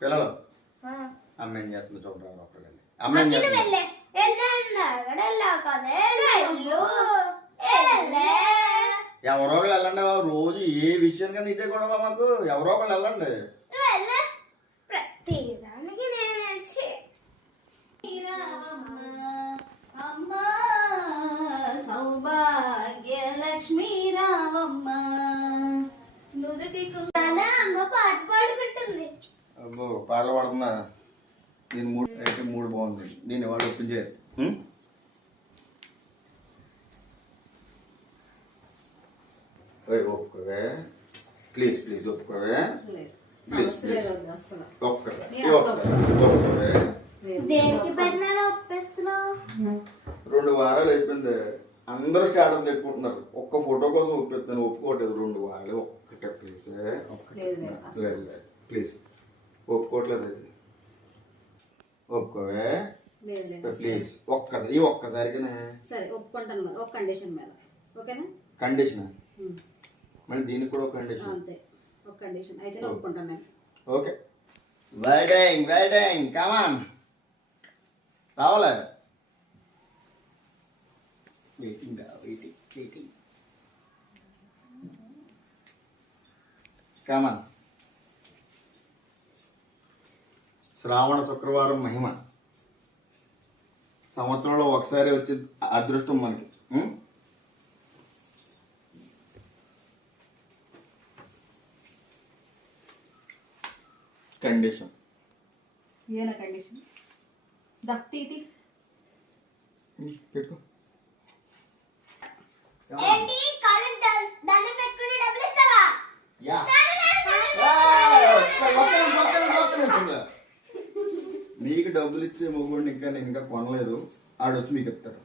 పిల్లలు అమ్మ ఏం చేస్తుంది చూడరా ఒక్కడండి. అమ్మ ఏం చేస్తుంది? ఎవరో ఒకళ్ళు వెళ్ళండి రోజు ఏ విషయం కానీ ఇదే గొడవ మాకు. ఎవరో ఒకళ్ళు వెళ్ళండి. అమ్మా సౌభాగ్య లక్ష్మీ రావమ్మ నుదుటికు అమ్మ పాట పాడుకుంటుంది. అబ్బో పాటలు పాడుతున్నా. దీని మూడు అయితే మూడు బాగుంది. దీన్ని వాడు ఒప్పించారు. ఒప్పుకోవే ప్లీజ్ ప్లీజ్ ఒప్పుకోవే ప్లీజ్ ప్లీజ్ ఒక్కసారి ఒప్పుకోవే. 2 వారాలు అయిపోయింది. అందరూ స్టార్ట్ పెట్టుకుంటున్నారు. ఒక్క ఫోటో కోసం ఒప్పిస్తాను. ఒప్పుకోవట్లేదు. 2 వారాలు ఒక్కటే ప్లీజ్ ఒక్కటే ప్లీజ్ ఒప్పుకోవట్లేదు. అది ఒప్పుకోవే ప్లీజ్ ఒక్కసారిగానే. సరే ఒప్పుకుంటాను మరి ఒక కండిషన్ మీద. ఓకేనా? కండిషన్ మళ్ళీ దీనికి కూడా ఒక కండిషన్. అంతే ఒక కండిషన్ అయితే ఒప్పుకుంటాను నేను. ఓకే వెయిటింగ్ కమాన్ రావాలా? వెయిటింగ్ కమాన్. శ్రావణ శుక్రవారం మహిమ. సంవత్సరంలో ఒకసారి వచ్చే అదృష్టం మనకి. కండిషన్ ఏనా కండిషన్? దక్తి పెట్టుకో. మీకు డబ్బులు ఇచ్చే మొగుడిని ఇంకా నేను ఇంకా కొనలేదు. ఆడొచ్చి మీకు ఇస్తాడు.